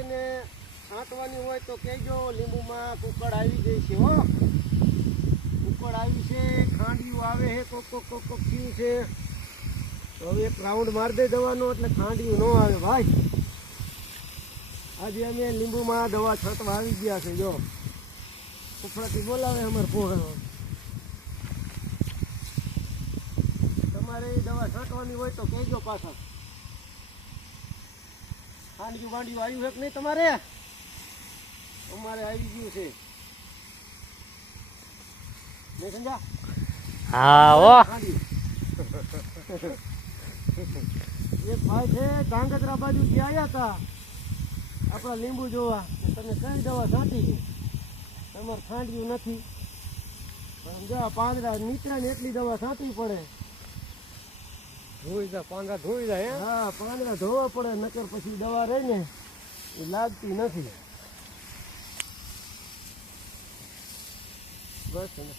કોઈને છાંટવાની હોય તો કહેજો. લીંબુમાં કુકડ આવી ગઈ છે હો, કુકડ આવી છે, ખાંડિયું આવે છે, કોક થયું છે. તો હવે એક રાઉન્ડ મારી દે દવાનો એટલે ખાંડિયું ન આવે ભાઈ. આજે અમે લીંબુમાં દવા છાંટવા આવી ગયા છે. જો ફૂફડાથી બોલાવે અમારે પોહાણો. તમારે દવા છાંટવાની હોય તો કહેજો પાછા. ખાંડિયું બાંડિયું આવ્યું છે કે નહીં તમારે? અમારે આવી ગયું છે. નહીં સમજા? હા ઓ એક ભાઈ છે ધાંગધ્રા બાજુથી આવ્યા હતા આપણા લીંબુ જોવા. તમે કઈ દવા છાંટી છે? તમારે ખાંડ્યું નથી. પણ જો પાંદડા નીકળે ને એટલી દવા છાંટવી પડે. ધોઈ જા પાંદડા ધોઈ જાય. હા, પાંદડા ધોવા પડે, નકર પછી દવા રહી ને એ લાગતી નથી. બસ ને.